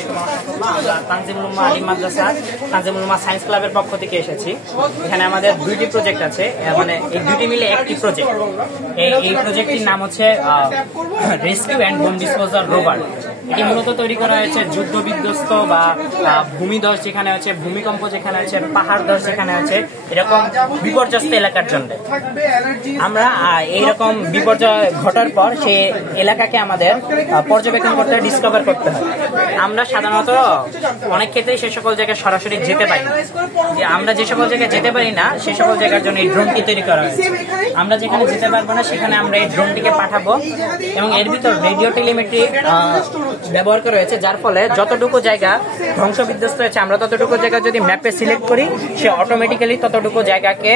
আলাইকুম রাহমাতুল্লাহ। আমরা তানজিমুল উম্মাহ আলিম মাদ্রাসা তানজিমুল উম্মাহ সায়েন্স ক্লাবের পক্ষ থেকে এসেছি। এখানে আমাদের দুইটি প্রজেক্ট আছে, মানে এই দুটি মিলে একটি প্রজেক্ট। এই প্রজেক্টটির নাম হচ্ছে rescue and bomb disposal rover. এটি মূলত তৈরি করা হয়েছে যুদ্ধ বিধ্বস্ত বা ভূমিধস যেখানে আছে, ভূমিকম্প যেখানে আছে, পাহাড় ধস যেখানে আছে, এরকম বিপর্যস্ত এলাকার জন্য আমরা এইরকম বিপর্যয় ঘটার পর সেই এলাকাকে আমাদের পর্যবেক্ষণ করতে ডিসকভার করতে হয়। আমরা সাধারণত অনেক ক্ষেত্রেই সে সকল জায়গায় সরাসরি যেতে পারি না। যে আমরা যে সকল জায়গায় যেতে পারি না সে সকল জায়গার জন্য এই ড্রোনটি তৈরি করা হয়েছে। আমরা যেখানে যেতে পারবো না সেখানে আমরা এই ড্রোনটিকে পাঠাবো এবং এর ভিতর রেডিও টেলিমেট্রি ব্যবহার করা হয়েছে, যার ফলে যতটুকু জায়গা ধ্বংস বিধ্বস্ত হয়েছে আমরা ততটুকু জায়গা যদি ম্যাপে সিলেক্ট করি সে অটোমেটিক্যালি ততটুকু জায়গাকে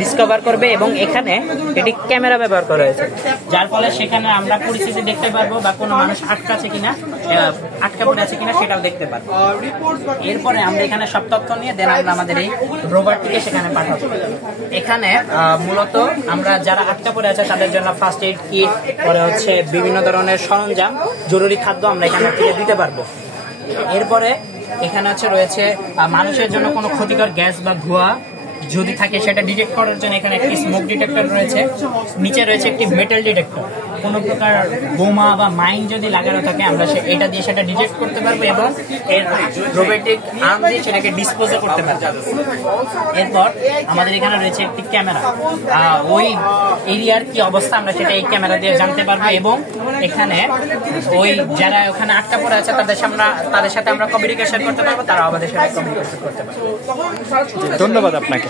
ডিসকভার করবে। এবং এখানে এটি ক্যামেরা ব্যবহার করা হয়েছে, যার ফলে সেখানে আমরা পরিস্থিতি দেখতে পারবো বা কোনো মানুষ আটকা পড়ে আছে কিনা সেটাও দেখতে পারবো। এরপরে আমরা এখানে সব তথ্য নিয়ে দেন আমরা আমাদের এই রোভারটিকে সেখানে পাঠাবো। এখানে মূলত আমরা যারা আটকা পড়ে আছে তাদের জন্য ফার্স্ট এইড কিট, পরে হচ্ছে বিভিন্ন ধরনের সরঞ্জাম, জরুরি খাদ্য আমরা এখানে থেকে দিতে পারবো। এরপরে এখানে রয়েছে মানুষের জন্য কোনো ক্ষতিকর গ্যাস বা ধোঁয়া যদি থাকে সেটা ডিটেক্ট করার জন্য এখানে একটি স্মোক ডিটেক্টর রয়েছে। নিচে রয়েছে একটি মেটাল ডিটেক্টর। কোনো প্রকার বোমা বা মাইন যদি লাগানো থাকে আমরা এটা দিয়ে সেটা ডিটেক্ট করতে পারবো এবং এর রোবোটিক আর্ম দিয়ে সেটাকে ডিসপোজও করতে পারবো। এরপর আমাদের এখানে রয়েছে একটি ক্যামেরা। ওই এরিয়ার কি অবস্থা আমরা সেটা এই ক্যামেরা দিয়ে জানতে পারবো এবং এখানে ওই যারা ওখানে আটকা পড়ে আছে তাদের সাথে আমরা কমিউনিকেশন করতে পারবো, তারা আমাদের সাথে কমিউনিকেশন করতে পারবো। ধন্যবাদ আপনাকে।